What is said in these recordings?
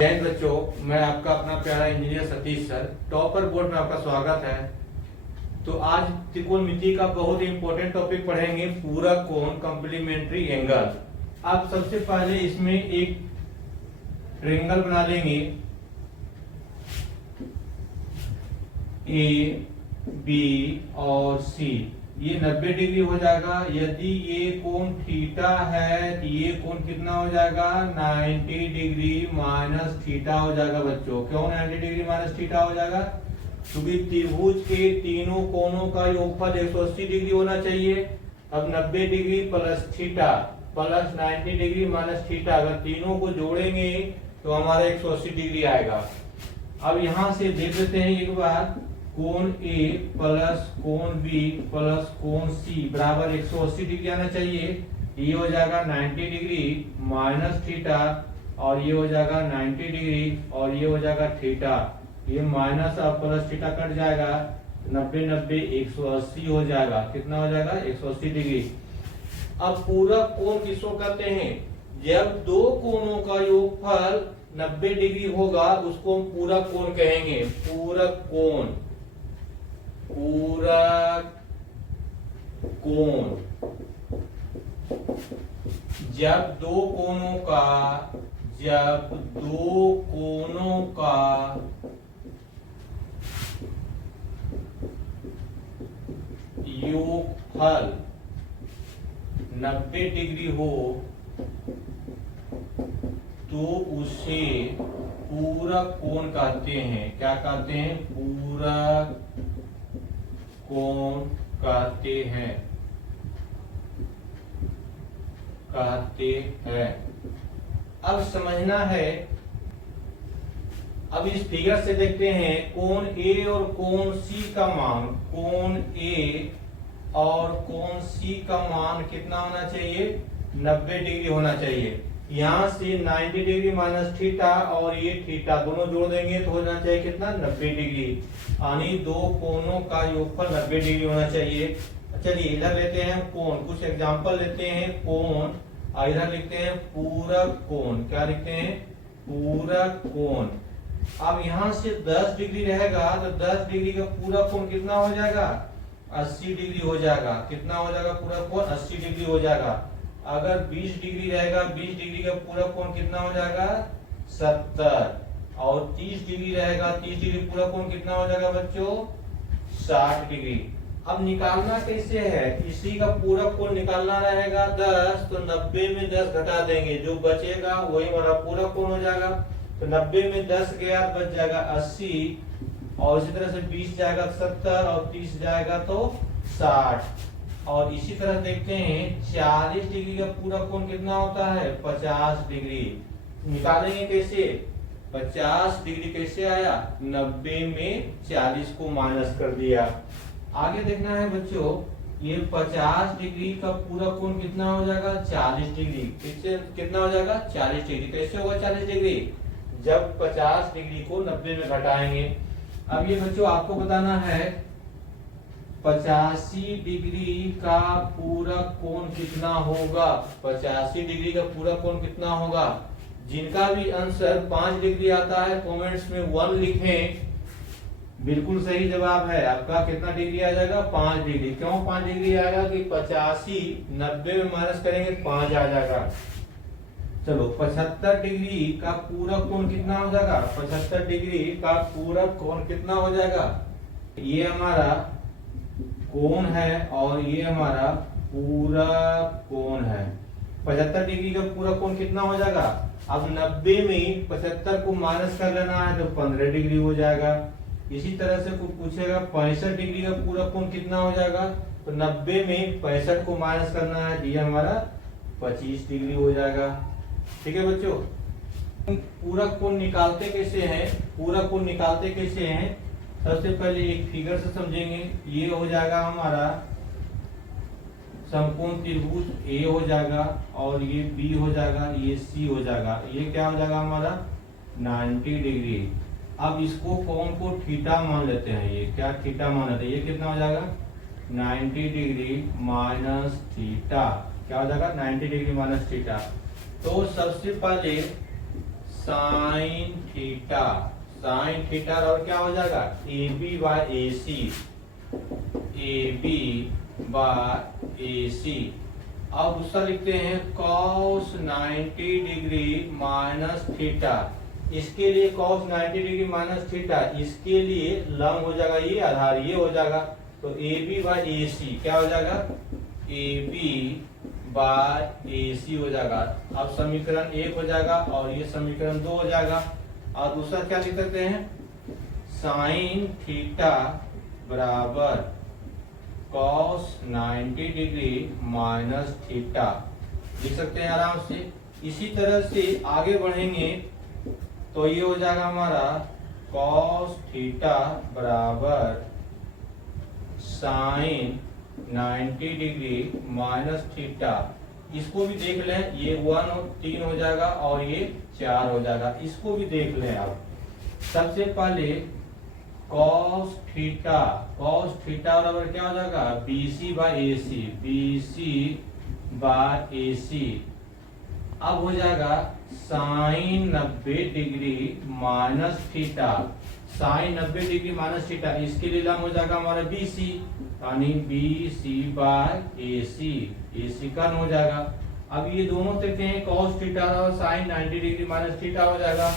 जय बच्चों, मैं आपका अपना प्यारा engineer Satish sir, topper board में आपका स्वागत है। तो आज त्रिकोणमिति का बहुत ही इंपॉर्टेंट टॉपिक पढ़ेंगे, पूरक कोण कॉम्प्लीमेंट्री एंगल। आप सबसे पहले इसमें एक ट्रायंगल बना लेंगे, ए बी और सी। ये 90 डिग्री हो जाएगा। यदि ये कोण थीटा है तो ये कोण कितना हो जाएगा? 90 डिग्री माइनस थीटा हो जाएगा। बच्चों क्यों 90 डिग्री माइनस थीटा हो जाएगा? क्योंकि त्रिभुज के तीनों कोणों का योगफल 180 डिग्री होना चाहिए। अब 90 degree plus theta plus 90 degree minus theta, अगर तीनों को जोड़ेंगे तो हमारा 180 डिग्री आएगा। अब यहां से देख लेते हैं एक बार, कोण ए प्लस कोण बी प्लस कोण सी बराबर 180 डिग्री आना चाहिए। ये हो जाएगा 90 डिग्री माइनस थीटा और ये हो जाएगा 90 डिग्री और ये हो जाएगा थीटा। ये माइनस और प्लस थीटा कट जाएगा, 90 90 180 हो जाएगा। कितना हो जाएगा? 180 डिग्री। अब पूरक कोण किसको कहते हैं? जब दो कोणों का योगफल 90 डिग्री होगा उसको हम पूरक कोण कहेंगे। पूरक कोण, पूरक कोण जब दो कोणों का योगफल 90 डिग्री हो तो उसे पूरक कोण कहते हैं। क्या कहते हैं? पूरक कोण कहते हैं। अब समझना है, अब इस फिगर से देखते हैं कोण ए और कोण सी का मान। कोण ए और कोण सी का मान कितना होना चाहिए? 90 डिग्री होना चाहिए। यहाँ से 90 डिग्री माइनस थीटा और ये थीटा दोनों जोड़ देंगे तो हो जाना चाहिए कितना? 90 डिग्री। यानी दो कोणों का योगफल 90 डिग्री होना चाहिए। चलिए इधर लेते हैं कोण, कुछ एग्जांपल लेते हैं। कोण, इधर लिखते हैं पूरक कोण। क्या लिखते हैं? पूरक कोण। अब यहाँ से 10 डिग्री रहेगा तो 10 डिग्री का पूरक कोण कितना हो जाएगा? 80 डिग्री हो जाएगा। कितना हो जाएगा पूरक कोण? 80 डिग्री हो जाएगा। अगर 20 डिग्री रहेगा, 20 डिग्री का पूरक कोण कितना हो जाएगा? 70। और 30 डिग्री रहेगा, 30 डिग्री पूरक कोण कितना हो जाएगा बच्चों? 60 डिग्री। अब निकालना कैसे है? इसी का पूरक कोण निकालना रहेगा 10, तो 90 में 10 घटा देंगे, जो बचेगा वही हमारा पूरक कोण हो जाएगा। तो 90 में 10 गया, बच जाएगा 80 और इसी तरह से 20 जाएगा 70 और 30 जाएगा तो 60। और इसी तरह देखते हैं 40 डिग्री का पूरक कोण कितना होता है? 50 डिग्री। निकालेंगे कैसे? 50 डिग्री कैसे आया? 90 में 40 को माइनस कर दिया। आगे देखना है बच्चों, ये 50 डिग्री का पूरक कोण कितना हो जाएगा? 40 डिग्री। कितना हो जाएगा? 40 डिग्री। कैसे होगा 40 डिग्री? जब 50 डिग्री को 90 में घटाएंगे। अब ये बच्चों आपको बताना है 85 डिग्री का पूरक कोण कितना होगा? 85 डिग्री का पूरक कोण कितना होगा? जिनका भी आंसर 5 डिग्री आता है कमेंट्स में 1 लिखें। बिल्कुल सही जवाब है आपका। कितना डिग्री आ जाएगा? 5 डिग्री। क्यों 5 डिग्री आएगा? कि 85 90 में माइनस करेंगे 5 आ जाएगा। चलो 75 डिग्री का पूरक कोण कितना हो जाएगा? 75 डिग्री का पूरक कोण कितना हो जाएगा? ये हमारा कोण है और ये हमारा पूरक कोण है। 75 डिग्री का पूरक कोण कितना हो जाएगा? अब 90 में 75 को माइनस कर लेना है तो 15 डिग्री हो जाएगा। इसी तरह से कुछ पूछेगा 65 डिग्री का पूरक कोण कितना हो जाएगा? तो 90 में 65 को माइनस करना है, ये हमारा 25 डिग्री हो जाएगा। ठीक है बच्चों, पूरक कोण निकालते कैसे हैं? पूरक कोण निकालते कैसे हैं? सबसे पहले एक फिगर से समझेंगे। ये हो जाएगा हमारा समकोण त्रिभुज ए हो जाएगा और ये बी हो जाएगा, ये सी हो जाएगा। ये क्या हो जाएगा हमारा? 90 डिग्री। अब इसको कोण को थीटा मान लेते हैं। ये क्या थीटा मान लेते हैं? ये कितना हो जाएगा? 90 डिग्री माइनस थीटा। क्या हो जाएगा? 90 डिग्री माइनस थीटा। तो सबसे पहले साइन थीटा, साइन थीटा और क्या हो जाएगा A B by A C, A B by A C. अब दूसरा लिखते हैं cos 90 डिग्री माइनस थीटा। इसके लिए cos 90 डिग्री माइनस थीटा, इसके लिए लंब हो जाएगा ये, आधार ये हो जाएगा, तो ए बी बाय ए सी क्या हो जाएगा, ए बी बाय ए सी हो जाएगा। अब समीकरण 1 हो जाएगा और ये समीकरण 2 हो जाएगा। और दूसरा क्या लिख सकते हैं, साइन थीटा बराबर cos 90 डिग्री माइनस थीटा लिख सकते हैं आराम से। इसी तरह से आगे बढ़ेंगे तो ये हो जाएगा हमारा cos थीटा बराबर साइन 90 डिग्री माइनस थीटा। इसको भी देख लें, ये 1 और 3 हो जाएगा और ये 4 हो जाएगा, इसको भी देख लें आप। सबसे पहले cos थीटा, cos थीटा बराबर क्या हो जाएगा B C by A C, B C by A C. अब हो जाएगा sine 90 degree minus theta, sine 90 degree minus theta, इसके लिए लंब हो जाएगा हमारा बी सी, यानी B C by A C, ए सी का हो जाएगा। अब ये दोनों देखते हैं cos थीटा और साइन 90 डिग्री माइनस थीटा हो जाएगा।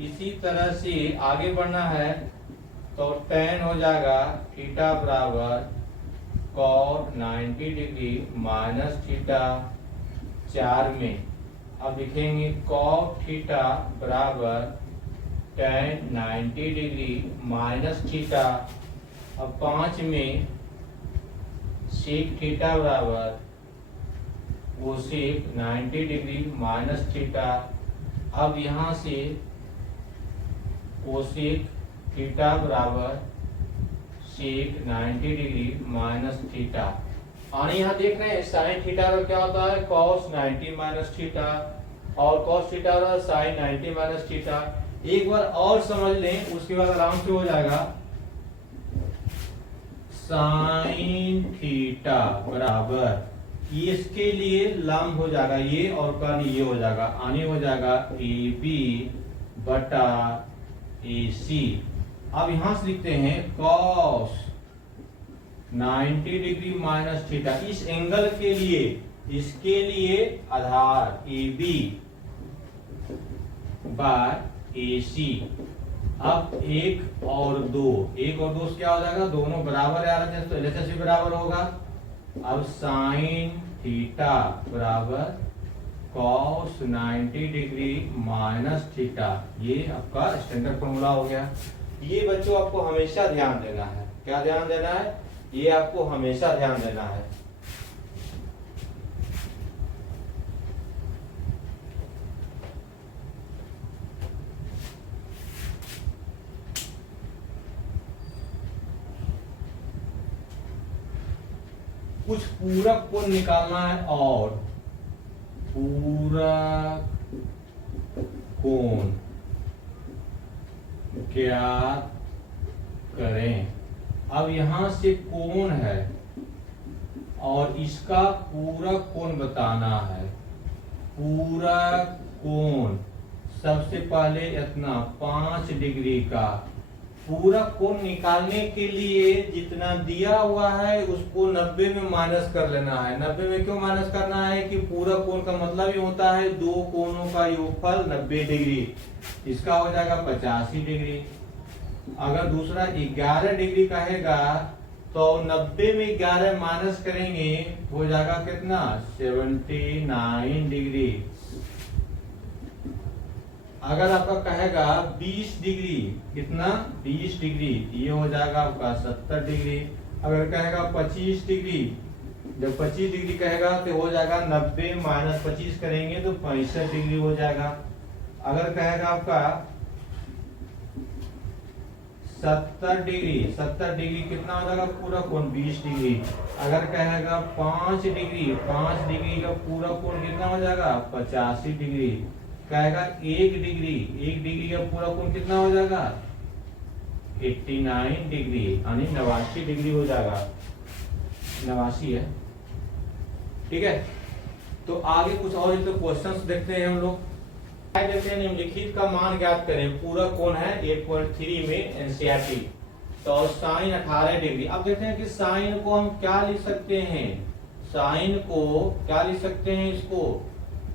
इसी तरह से आगे बढ़ना है तो tan हो जाएगा थीटा बराबर cos 90 डिग्री माइनस थीटा 4 में। अब लिखेंगे cos थीटा बराबर tan 90 डिग्री माइनस थीटा। अब 5 में sec थीटा बराबर cosec 90 डिग्री माइनस थीटा। अब यहाँ से cosec थीटा बराबर sec 90 डिग्री माइनस थीटा। और यहाँ देख रहे हैं साइन थीटा का क्या होता है cos 90 माइनस थीटा, और cos थीटा का साइन 90 माइनस थीटा। एक बार और समझ लें, उसके बाद आराम से हो जाएगा। साइन थीटा बराबर इसके लिए लंब हो जाएगा ये और कर्ण ये हो जाएगा, आने हो जाएगा ए बी बटा ए सी। अब यहां से लिखते हैं cos 90 डिग्री माइनस थीटा, इस एंगल के लिए, इसके लिए आधार ए बी बाय ए सी। अब 1 और 2, 1 और 2 क्या हो जाएगा, दोनों बराबर आ रहे हैं तो एलएचएस भी बराबर होगा। अब साइन थीटा बराबर cos 90 डिग्री माइनस थीटा, ये आपका स्टैंडर्ड फॉर्मूला हो गया। ये बच्चों आपको हमेशा ध्यान देना है, क्या ध्यान देना है, ये आपको हमेशा ध्यान देना है। कुछ पूरक कोण निकालना है और पूरक कोण ज्ञात करें। अब यहां से कोण है और इसका पूरक कोण बताना है। पूरक कोण सबसे पहले इतना 5 डिग्री का। पूरक कोण निकालने के लिए जितना दिया हुआ है उसको 90 में माइनस कर लेना है। 90 में क्यों माइनस करना है कि पूरक कोण का मतलब ही होता है दो कोणों का योगफल 90 डिग्री, इसका हो जाएगा 85 डिग्री। अगर दूसरा 11 डिग्री कहेगा तो 90 में 11 माइनस करेंगे हो जाएगा कितना 79 डिग्री। अगर आपका कहेगा 20 डिग्री, कितना 20 डिग्री, ये हो जाएगा आपका 70 डिग्री। अगर कहेगा 25 डिग्री, जब 25 डिग्री कहेगा तो हो जाएगा 90 माइनस 25 करेंगे तो 65 डिग्री हो जाएगा। अगर कहेगा आपका 70 डिग्री, 70 डिग्री कितना हो जाएगा पूरा कोण 20 डिग्री। अगर कहेगा 5 डिग्री, 5 डिग्री का पूरा कोण कितना हो जाएगा 85 डिग्री। कहेगा 1 डिग्री, 1 डिग्री का पूरा कोण कितना हो जाएगा 89 डिग्री, यानी 89 डिग्री हो जाएगा। 89 है, ठीक है। तो आगे कुछ और एक तो क्वेश्चंस देखते हैं हम लोग। देते हैं निम्नलिखित का मान ज्ञात करें। पूरा कोण है 8.3 में एनसीईआरटी। तो साइन 18 डिग्री। अब देखते हैं कि साइन को हम क्या लिख सकते हैं। साइन को क्या लिख सकते हैं इसको,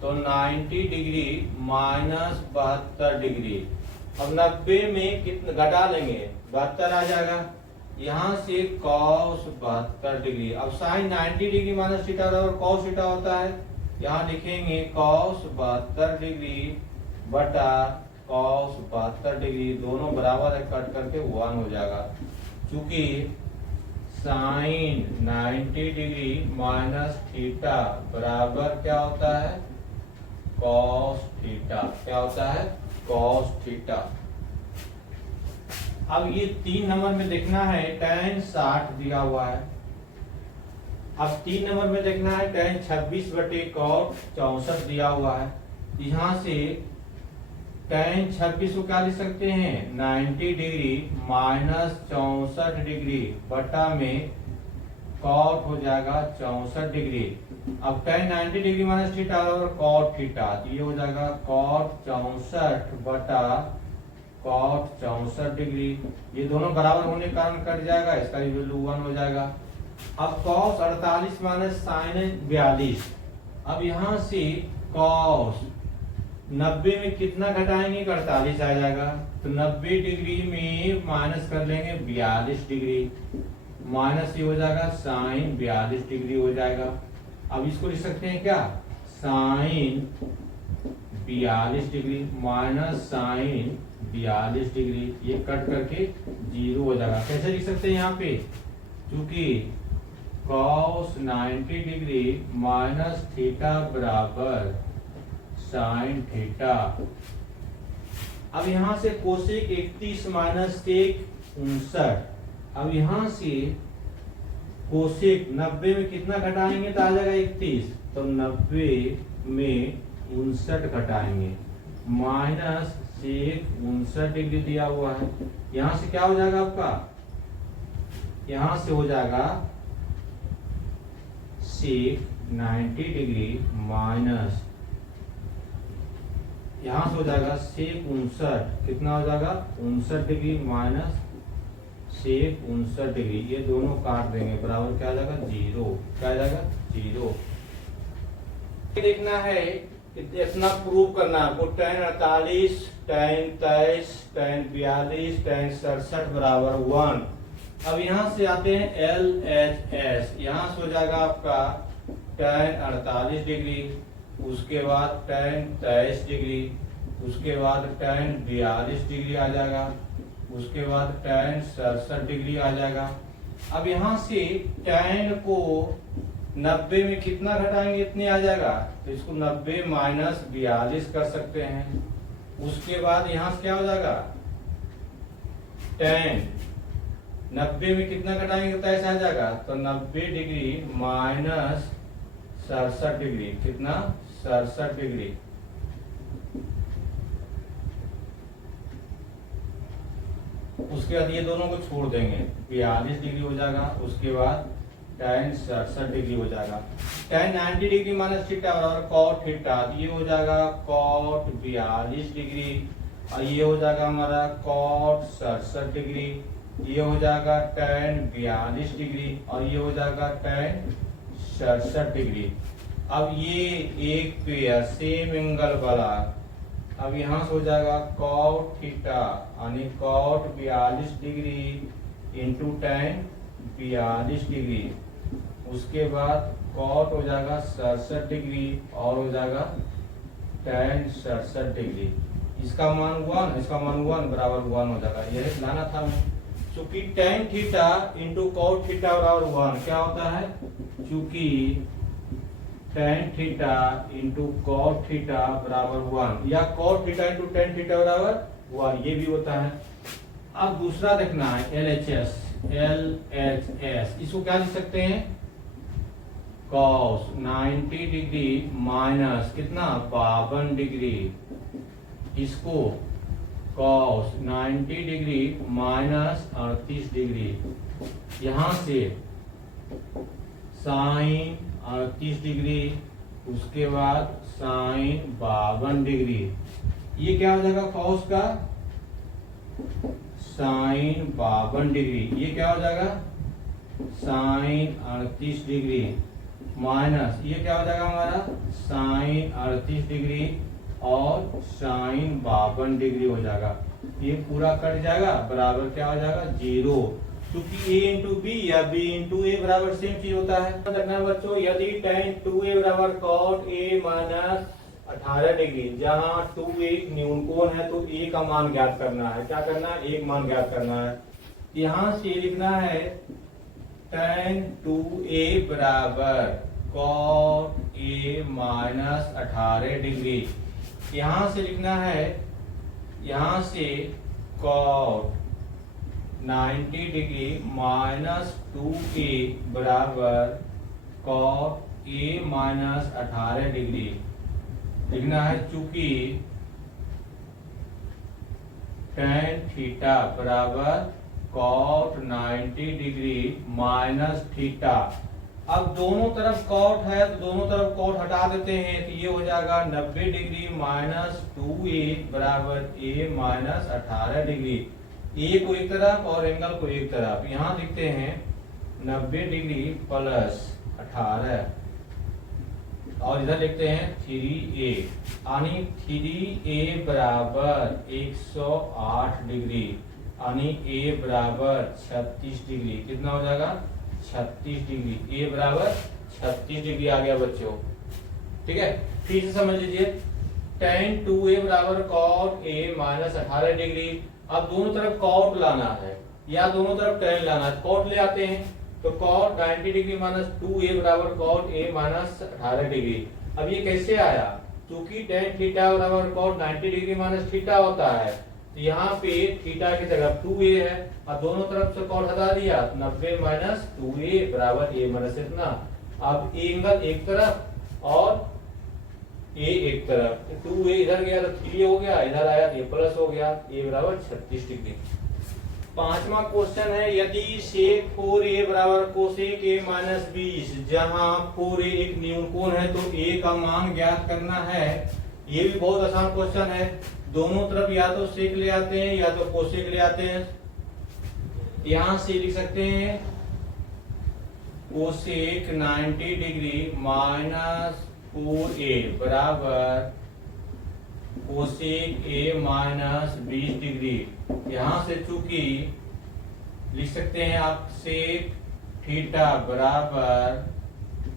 तो 90 डिग्री माइनस 72 डिग्री। अब 90 में कितना घटा लेंगे, 72 आ जाएगा। यहाँ से cos 72 डिग्री। अब साइन 90 डिग्री माइनस थीटा और cos थीटा होता है, यहाँ लिखेंगे cos 72 डिग्री बटा cos 72 डिग्री, दोनों बराबर है, कट करके 1 हो जाएगा। चूंकि साइन 90 डिग्री माइनस थीटा बराबर क्या होता है, cos थीटा। क्या होता है, cos थीटा। अब ये 3 नंबर में देखना है tan 60 दिया हुआ है। अब 3 नंबर में देखना है tan 26 बटे cot 64 दिया हुआ है। यहाँ से tan 26 को क्या लिख सकते हैं, 90 डिग्री माइनस 64 डिग्री बटा में cot हो जाएगा 64 डिग्री। अब tan 90 डिग्री माइनस थीटा और cot थीटा, तो ये हो जाएगा cot 64 बटा cot 64 डिग्री। ये दोनों बराबर होने के कारण कट जाएगा, इसका वैल्यू 1 हो जाएगा। अब cos 48 माइनस साइन 42। अब यहाँ से cos 90 में कितना घटाएंगे, 48 आ जाएगा। तो 90 डिग्री में माइनस कर लेंगे 42 डिग्री, माइनस ये हो जाएगा साइन 42 डिग्री हो जाएगा। अब इसको लिख सकते हैं क्या, sine 42 degree minus sine 42 degree, ये कट करके 0 हो जाएगा। कैसे लिख सकते हैं यहाँ पे, क्योंकि cos 90 डिग्री माइनस थीटा बराबर साइन थीटा। अब यहाँ से कोसेक 31 माइनस सेक 59। अब यहाँ से कोसेक 90 में कितना घटाएंगे तो आ जाएगा 31, तो 90 में 59 घटाएंगे माइनस सेक 59 डिग्री दिया हुआ है। यहाँ से क्या हो जाएगा आपका, यहाँ से हो जाएगा सेक 90 डिग्री माइनस, यहाँ से हो जाएगा सेक 59, कितना हो जाएगा 59 डिग्री माइनस सेक 59 डिग्री। ये दोनों काट देंगे, बराबर क्या आ जाएगा 0। क्या आ जाएगा 0। देखना है इतना प्रूव करना है आपको, tan 48, tan 23, tan 42, tan 67 बराबर 1। अब यहाँ से आते हैं LHS। यहाँ से हो जाएगा आपका tan 48 डिग्री, उसके बाद tan 23 डिग्री, उसके बाद tan 42 डिग्री आ जाएगा, उसके बाद tan 67 डिग्री आ जाएगा। अब यहाँ से tan को 90 में कितना घटाएंगे, इतने आ जाएगा, तो इसको 90 माइनस 42 कर सकते हैं। उसके बाद यहाँ से क्या हो जाएगा, tan 90 में कितना घटाएंगे तो ऐसा आ जाएगा, तो 90 डिग्री माइनस 67 डिग्री, कितना 67 डिग्री। उसके बाद ये दोनों को छोड़ देंगे, 42 डिग्री हो जाएगा। उसके बाद tan 67 डिग्री हो जाएगा। tan 90 डिग्री माइनस थीटा बराबर cot थीटा, ये हो जाएगा cot 42 डिग्री, और ये हो जाएगा हमारा cot 67 डिग्री, ये हो जाएगा tan 42 डिग्री, और ये हो जाएगा tan 67 डिग्री। अब ये एक पेयर सेम एंगल वाला, अब यहाँ से हो जाएगा cot थीटा यानी cot 42 degree into tan 42 degree, उसके बाद cot हो जाएगा 67 डिग्री और हो जाएगा tan 67 डिग्री। इसका मान 1, इसका मान 1 बराबर 1 हो जाएगा। यह लाना था हमें, चूंकि tan theta into cot theta बराबर 1 क्या होता है, चूंकि tan theta into cot theta बराबर 1 या cot theta into tan theta बराबर 1, ये भी होता है। अब दूसरा देखना है LHS। LHS इसको क्या लिख सकते हैं, cos 90 डिग्री माइनस कितना 52 डिग्री, इसको cos 90 डिग्री माइनस 38 डिग्री, यहाँ से साइन 38 डिग्री उसके बाद साइन 52 डिग्री। ये क्या हो जाएगा कॉस का साइन 52 डिग्री। ये क्या हो जाएगा साइन 38 डिग्री माइनस ये क्या हो जाएगा हमारा साइन 38 डिग्री और साइन 52 डिग्री हो जाएगा। ये पूरा कट जाएगा बराबर क्या हो जाएगा 0। क्योंकि a इंटू बी या b इंटू ए बराबर सेम चीज होता है। देखना बच्चों यदि tan 2a बराबर cot a माइनस 18 डिग्री, जहाँ 2a न्यून कोण है तो a का मान ज्ञात करना है। क्या करना है एक मान ज्ञात करना है। यहाँ से लिखना है tan 2a बराबर cot a माइनस 18 डिग्री। यहाँ से लिखना है यहाँ से cot 90 डिग्री माइनस 2a बराबर cot a माइनस 18 डिग्री लिखना है। चूंकि tan थीटा बराबर cot 90 डिग्री माइनस थीटा। अब दोनों तरफ cot है तो दोनों तरफ cot हटा देते हैं तो ये हो जाएगा 90 डिग्री माइनस 2a बराबर a माइनस 18 डिग्री। ए को एक तरफ और एंगल को एक तरफ। यहाँ लिखते हैं 90 डिग्री प्लस 18 और इधर लिखते हैं 3a यानी 3a बराबर 108 डिग्री यानी a बराबर 36 डिग्री। कितना हो जाएगा 36 डिग्री। a बराबर 36 डिग्री आ गया बच्चों। ठीक है फिर से समझ लीजिए tan 2a बराबर cot a माइनस 18 डिग्री। अब दोनों तरफ cot लाना है या दोनों तरफ tan लाना है। cot ले आते हैं तो cot 90 डिग्री माइनस 2a बराबर cot a माइनस 18 डिग्री। अब ये कैसे आया क्योंकि tan थीटा बराबर cot 90 डिग्री माइनस थीटा होता है तो यहाँ पे थीटा की तरफ 2a है और दोनों तरफ से cot हटा दिया 90 माइनस 2a बराबर a माइनस इतना। अब एंगल एक तरफ और a एक तरफ 2a इधर गया तो 3 हो गया, इधर आया तो a प्लस हो गया, a बराबर 36 डिग्री। पांचवा क्वेश्चन है यदि sec 4a बराबर cosec a माइनस 20, जहां 4a एक न्यून कोण है तो a का मान ज्ञात करना है। ये भी बहुत आसान क्वेश्चन है। दोनों तरफ या तो sec ले आते हैं या तो cosec ले आते हैं। यहां से लिख सकते हैं cosec 90 डिग्री माइनस 4a बराबर cosec a माइनस 20 डिग्री। यहाँ से चूंकि लिख सकते हैं आप sec थीटा बराबर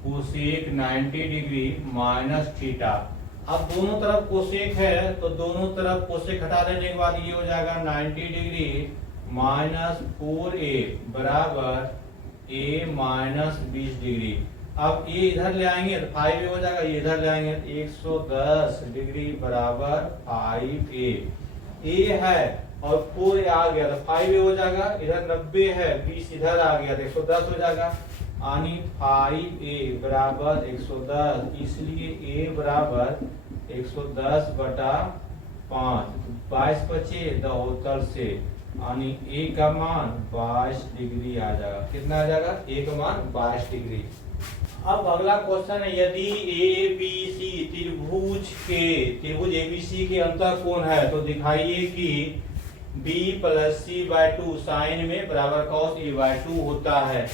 cosec 90 डिग्री माइनस थीटा। अब दोनों तरफ cosec है तो दोनों तरफ cosec हटा देने के बाद ये हो जाएगा 90 डिग्री माइनस 4a बराबर a माइनस 20 डिग्री। अब ये इधर ले आएंगे तो 5a हो जाएगा, ये इधर ले आएंगे तो 110 डिग्री बराबर 5a। a है और 4a आ गया तो 5a हो जाएगा, इधर 90 है 20 इधर आ गया तो 110 हो जाएगा यानी 5a बराबर 110। इसलिए a बराबर 110 बटा 5 22 बचे 72 से यानी a का मान 22 डिग्री आ जाएगा। कितना आ जाएगा a का मान 22 डिग्री। अब अगला क्वेश्चन है यदि ABC त्रिभुज ABC के अंतःकोण है तो दिखाइए कि B प्लस C/2 साइन में बराबर cos A/2 होता है।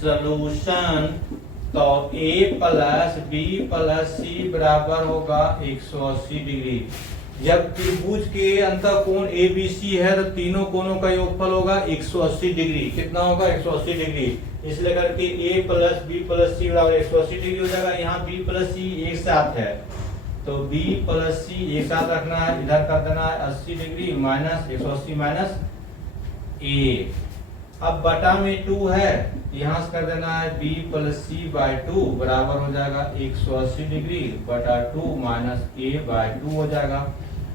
सॉल्यूशन तो A plus B plus C बराबर होगा 180 डिग्री। जब त्रिभुज के अंतःकोण ABC है तो तीनों कोणों का योगफल होगा 180 डिग्री। कितना होगा 180 डिग्री। इसलिए करके A plus B plus C बराबर 180 डिग्री हो जाएगा। यहाँ B प्लस C एक साथ है तो B प्लस C एक साथ रखना है, इधर कर देना है 80 डिग्री माइनस 180 माइनस A। अब बटा में 2 है यहाँ से कर देना है B प्लस C/2 बराबर हो जाएगा 180 डिग्री बटा 2 माइनस A/2 हो जाएगा।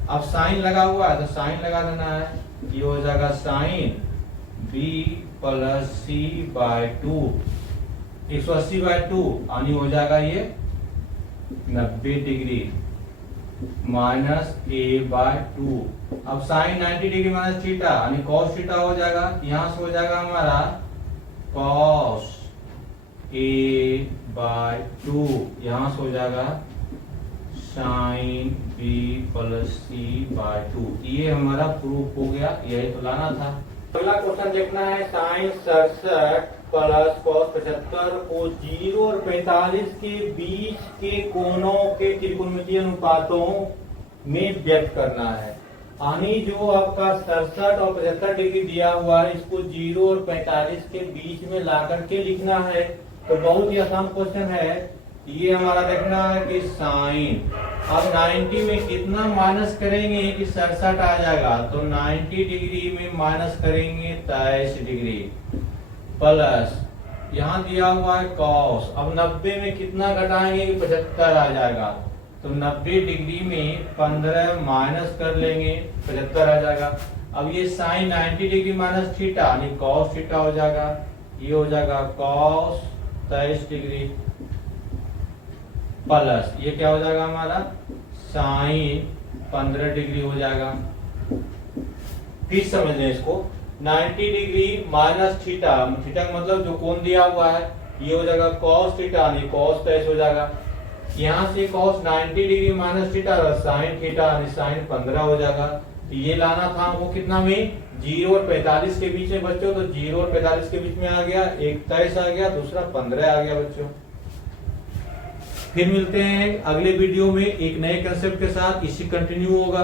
अब साइन लगा हुआ है तो साइन लगा देना है, ये हो जाएगा साइन B प्लस C/2 180/2 यानी हो जाएगा ये 90 डिग्री माइनस A/2। अब साइन 90 डिग्री माइनस थीटा यानी cos थीटा हो जाएगा। यहाँ से हो जाएगा हमारा cos a/2, यहां से हो जाएगा साइन b प्लस c/2। ये हमारा प्रूफ हो गया, यही तो लाना था। अगला क्वेश्चन देखना है, साइन 67 प्लस कॉस 75 को 0 और 45 के बीच के कोणों के त्रिकोणमितीय अनुपातों में व्यक्त करना है। यानी जो आपका 67 और 75 डिग्री दिया हुआ है, इसको 0 और 45 के बीच में ला करके लिखना है। तो बहुत ही आसान क्वेश्चन है। ये हमारा देखना है कि साइन, अब 90 में कितना माइनस करेंगे कि 67 आ जाएगा, तो 90 डिग्री में माइनस करेंगे 23 डिग्री, प्लस यहाँ दिया हुआ है कॉस, अब 90 में कितना घटाएंगे कि 75 आ जाएगा, तो 90 डिग्री में 15 माइनस कर लेंगे, 75 आ जाएगा। अब ये साइन 90 डिग्री माइनस थीटा यानी कॉस थीटा हो जाएगा, ये हो जाएगा कॉस 23 डिग्री, प्लस ये क्या हो जाएगा हमारा साइन 15 डिग्री हो जाएगा। फिर समझ लें इसको, 90 डिग्री माइनस थीटा, थीटा का मतलब जो कोण दिया हुआ है, ये हो जाएगा कॉस थीटा यानी कॉस 23 हो जाएगा। यहाँ से cos 90 degree minus theta sine theta यानी साइन 15 हो जाएगा। तो ये लाना था वो कितना में 0 और 45 के बीच में बच्चों, तो 0 और 45 के बीच में आ गया, एक 23 आ गया, दूसरा 15 आ गया बच्चों। फिर मिलते हैं अगले वीडियो में एक नए कंसेप्ट के साथ, इसी कंटिन्यू होगा।